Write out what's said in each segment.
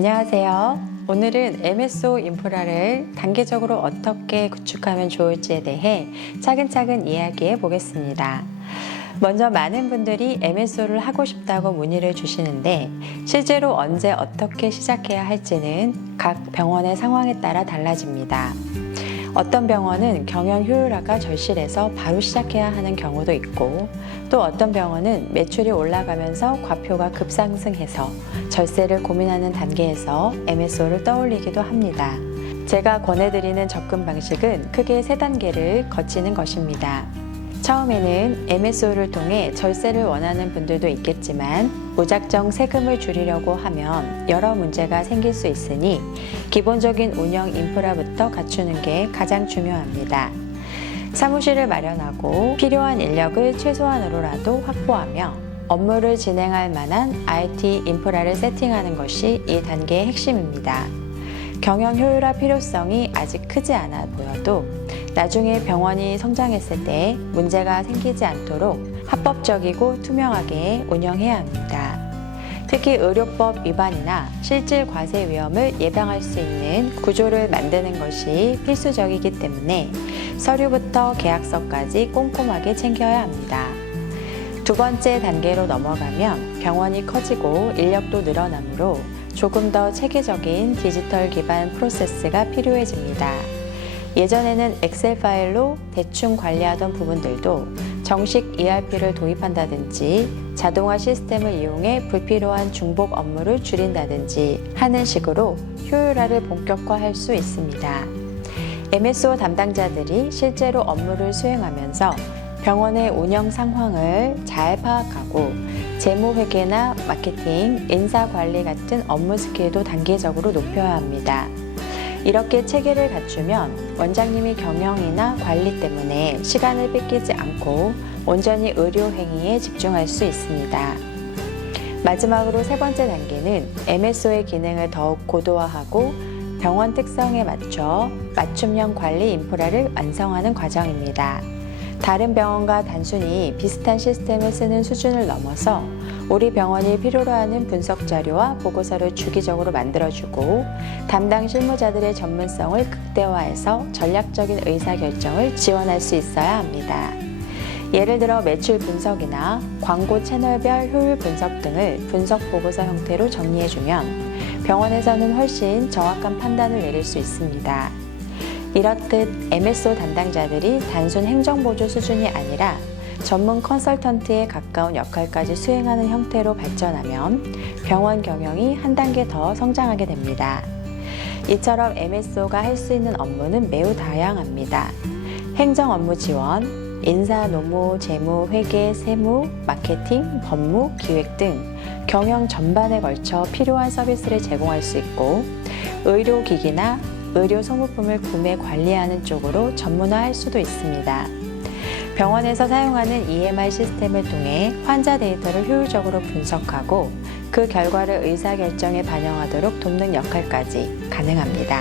안녕하세요. 오늘은 MSO 인프라를 단계적으로 어떻게 구축하면 좋을지에 대해 차근차근 이야기해 보겠습니다. 먼저 많은 분들이 MSO를 하고 싶다고 문의를 주시는데 실제로 언제 어떻게 시작해야 할지는 각 병원의 상황에 따라 달라집니다. 어떤 병원은 경영 효율화가 절실해서 바로 시작해야 하는 경우도 있고 또 어떤 병원은 매출이 올라가면서 과표가 급상승해서 절세를 고민하는 단계에서 MSO를 떠올리기도 합니다. 제가 권해드리는 접근 방식은 크게 세 단계를 거치는 것입니다. 처음에는 MSO를 통해 절세를 원하는 분들도 있겠지만 무작정 세금을 줄이려고 하면 여러 문제가 생길 수 있으니 기본적인 운영 인프라부터 갖추는 게 가장 중요합니다. 사무실을 마련하고 필요한 인력을 최소한으로라도 확보하며 업무를 진행할 만한 IT 인프라를 세팅하는 것이 이 단계의 핵심입니다. 경영 효율화 필요성이 아직 크지 않아 보여도 나중에 병원이 성장했을 때 문제가 생기지 않도록 합법적이고 투명하게 운영해야 합니다. 특히 의료법 위반이나 실질 과세 위험을 예방할 수 있는 구조를 만드는 것이 필수적이기 때문에 서류부터 계약서까지 꼼꼼하게 챙겨야 합니다. 두 번째 단계로 넘어가면 병원이 커지고 인력도 늘어나므로 조금 더 체계적인 디지털 기반 프로세스가 필요해집니다. 예전에는 엑셀 파일로 대충 관리하던 부분들도 정식 ERP를 도입한다든지 자동화 시스템을 이용해 불필요한 중복 업무를 줄인다든지 하는 식으로 효율화를 본격화할 수 있습니다. MSO 담당자들이 실제로 업무를 수행하면서 병원의 운영 상황을 잘 파악하고 재무회계나 마케팅, 인사관리 같은 업무 스킬도 단계적으로 높여야 합니다. 이렇게 체계를 갖추면 원장님이 경영이나 관리 때문에 시간을 뺏기지 않고 온전히 의료 행위에 집중할 수 있습니다. 마지막으로 세 번째 단계는 MSO의 기능을 더욱 고도화하고 병원 특성에 맞춰 맞춤형 관리 인프라를 완성하는 과정입니다. 다른 병원과 단순히 비슷한 시스템을 쓰는 수준을 넘어서 우리 병원이 필요로 하는 분석 자료와 보고서를 주기적으로 만들어주고 담당 실무자들의 전문성을 극대화해서 전략적인 의사결정을 지원할 수 있어야 합니다. 예를 들어 매출 분석이나 광고 채널별 효율 분석 등을 분석 보고서 형태로 정리해주면 병원에서는 훨씬 정확한 판단을 내릴 수 있습니다. 이렇듯 MSO 담당자들이 단순 행정보조 수준이 아니라 전문 컨설턴트에 가까운 역할까지 수행하는 형태로 발전하면 병원 경영이 한 단계 더 성장하게 됩니다. 이처럼 MSO가 할 수 있는 업무는 매우 다양합니다. 행정 업무 지원, 인사, 노무, 재무, 회계, 세무, 마케팅, 법무, 기획 등 경영 전반에 걸쳐 필요한 서비스를 제공할 수 있고 의료기기나 의료 소모품을 구매 관리하는 쪽으로 전문화할 수도 있습니다. 병원에서 사용하는 EMR 시스템을 통해 환자 데이터를 효율적으로 분석하고 그 결과를 의사결정에 반영하도록 돕는 역할까지 가능합니다.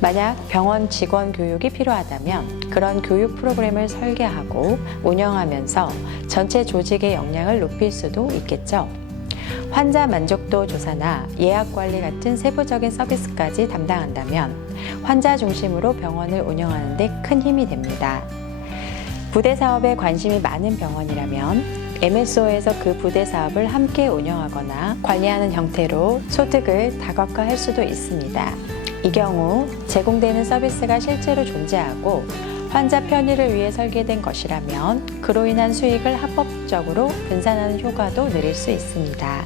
만약 병원 직원 교육이 필요하다면 그런 교육 프로그램을 설계하고 운영하면서 전체 조직의 역량을 높일 수도 있겠죠. 환자 만족도 조사나 예약 관리 같은 세부적인 서비스까지 담당한다면 환자 중심으로 병원을 운영하는 데 큰 힘이 됩니다. 부대 사업에 관심이 많은 병원이라면 MSO에서 그 부대 사업을 함께 운영하거나 관리하는 형태로 소득을 다각화할 수도 있습니다. 이 경우 제공되는 서비스가 실제로 존재하고 환자 편의를 위해 설계된 것이라면 그로 인한 수익을 합법적으로 분산하는 효과도 누릴 수 있습니다.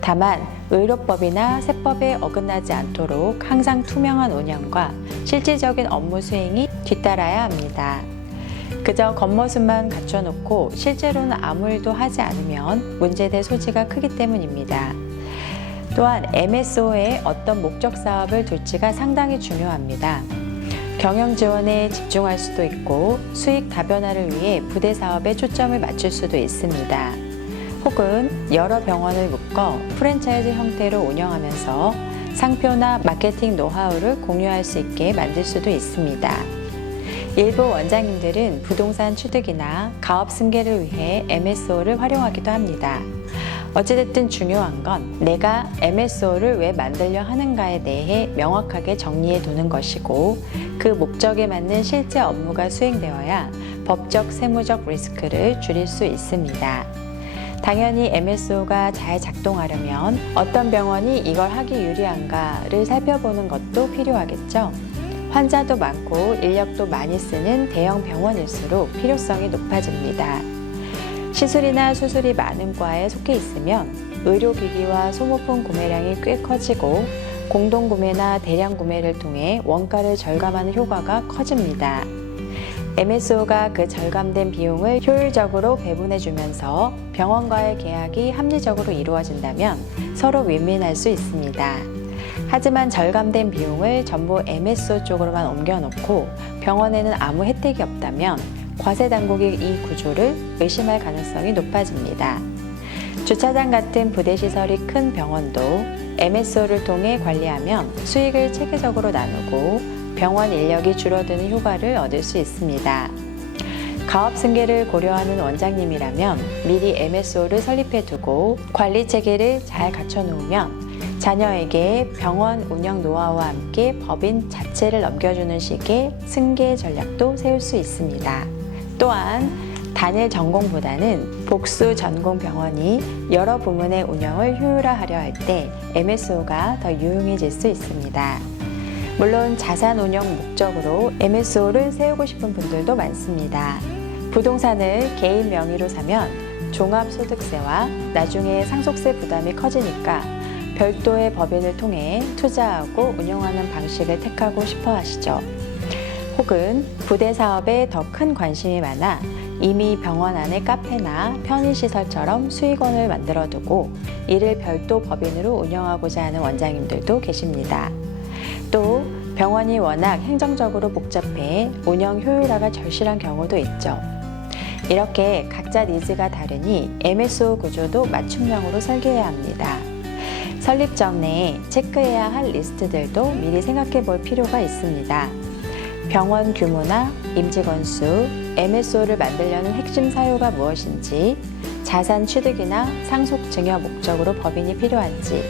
다만 의료법이나 세법에 어긋나지 않도록 항상 투명한 운영과 실질적인 업무 수행이 뒤따라야 합니다. 그저 겉모습만 갖춰놓고 실제로는 아무 일도 하지 않으면 문제될 소지가 크기 때문입니다. 또한 MSO에 어떤 목적 사업을 둘지가 상당히 중요합니다. 경영 지원에 집중할 수도 있고 수익 다변화를 위해 부대 사업에 초점을 맞출 수도 있습니다. 혹은 여러 병원을 묶어 프랜차이즈 형태로 운영하면서 상표나 마케팅 노하우를 공유할 수 있게 만들 수도 있습니다. 일부 원장님들은 부동산 취득이나 가업 승계를 위해 MSO를 활용하기도 합니다. 어찌됐든 중요한 건 내가 MSO를 왜 만들려 하는가에 대해 명확하게 정리해 두는 것이고 그 목적에 맞는 실제 업무가 수행되어야 법적, 세무적 리스크를 줄일 수 있습니다. 당연히 MSO가 잘 작동하려면 어떤 병원이 이걸 하기 유리한가를 살펴보는 것도 필요하겠죠. 환자도 많고 인력도 많이 쓰는 대형 병원일수록 필요성이 높아집니다. 시술이나 수술이 많은 과에 속해 있으면 의료기기와 소모품 구매량이 꽤 커지고 공동구매나 대량 구매를 통해 원가를 절감하는 효과가 커집니다. MSO가 그 절감된 비용을 효율적으로 배분해주면서 병원과의 계약이 합리적으로 이루어진다면 서로 윈윈할 수 있습니다. 하지만 절감된 비용을 전부 MSO 쪽으로만 옮겨놓고 병원에는 아무 혜택이 없다면 과세 당국이 이 구조를 의심할 가능성이 높아집니다. 주차장 같은 부대 시설이 큰 병원도 MSO를 통해 관리하면 수익을 체계적으로 나누고 병원 인력이 줄어드는 효과를 얻을 수 있습니다. 가업 승계를 고려하는 원장님이라면 미리 MSO를 설립해 두고 관리 체계를 잘 갖춰 놓으면 자녀에게 병원 운영 노하우와 함께 법인 자체를 넘겨주는 식의 승계 전략도 세울 수 있습니다. 또한 단일 전공보다는 복수 전공 병원이 여러 부문의 운영을 효율화하려 할 때 MSO가 더 유용해질 수 있습니다. 물론 자산 운영 목적으로 MSO를 세우고 싶은 분들도 많습니다. 부동산을 개인 명의로 사면 종합소득세와 나중에 상속세 부담이 커지니까 별도의 법인을 통해 투자하고 운영하는 방식을 택하고 싶어 하시죠. 혹은 부대 사업에 더 큰 관심이 많아 이미 병원 안에 카페나 편의시설처럼 수익원을 만들어 두고 이를 별도 법인으로 운영하고자 하는 원장님들도 계십니다. 또 병원이 워낙 행정적으로 복잡해 운영 효율화가 절실한 경우도 있죠. 이렇게 각자 니즈가 다르니 MSO 구조도 맞춤형으로 설계해야 합니다. 설립 전에 체크해야 할 리스트들도 미리 생각해 볼 필요가 있습니다. 병원 규모나 임직원 수, MSO를 만들려는 핵심 사유가 무엇인지, 자산 취득이나 상속 증여 목적으로 법인이 필요한지,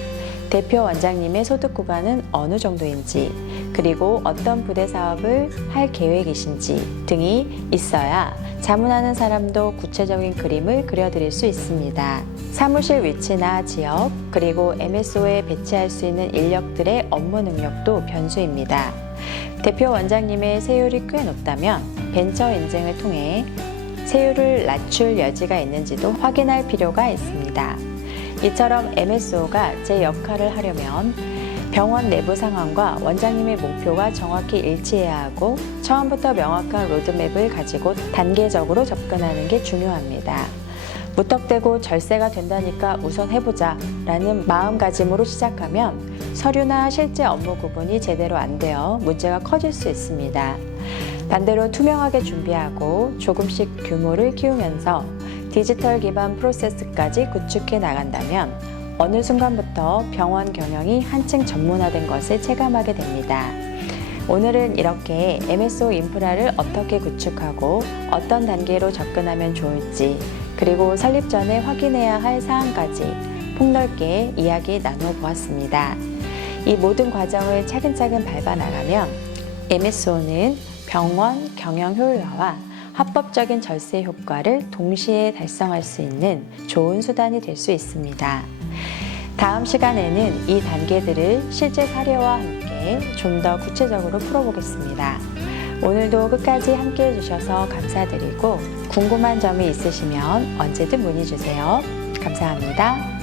대표 원장님의 소득 구간은 어느 정도인지, 그리고 어떤 부대 사업을 할 계획이신지 등이 있어야 자문하는 사람도 구체적인 그림을 그려드릴 수 있습니다. 사무실 위치나 지역, 그리고 MSO에 배치할 수 있는 인력들의 업무 능력도 변수입니다. 대표 원장님의 세율이 꽤 높다면 벤처 인증을 통해 세율을 낮출 여지가 있는지도 확인할 필요가 있습니다. 이처럼 MSO가 제 역할을 하려면 병원 내부 상황과 원장님의 목표가 정확히 일치해야 하고 처음부터 명확한 로드맵을 가지고 단계적으로 접근하는 게 중요합니다. 무턱대고 절세가 된다니까 우선 해보자 라는 마음가짐으로 시작하면 서류나 실제 업무 구분이 제대로 안 되어 문제가 커질 수 있습니다. 반대로 투명하게 준비하고 조금씩 규모를 키우면서 디지털 기반 프로세스까지 구축해 나간다면 어느 순간부터 병원 경영이 한층 전문화된 것을 체감하게 됩니다. 오늘은 이렇게 MSO 인프라를 어떻게 구축하고 어떤 단계로 접근하면 좋을지 그리고 설립 전에 확인해야 할 사항까지 폭넓게 이야기 나누어 보았습니다. 이 모든 과정을 차근차근 밟아 나가면 MSO는 병원 경영 효율화와 합법적인 절세 효과를 동시에 달성할 수 있는 좋은 수단이 될 수 있습니다. 다음 시간에는 이 단계들을 실제 사례와 함께 좀 더 구체적으로 풀어보겠습니다. 오늘도 끝까지 함께 해주셔서 감사드리고 궁금한 점이 있으시면 언제든 문의 주세요. 감사합니다.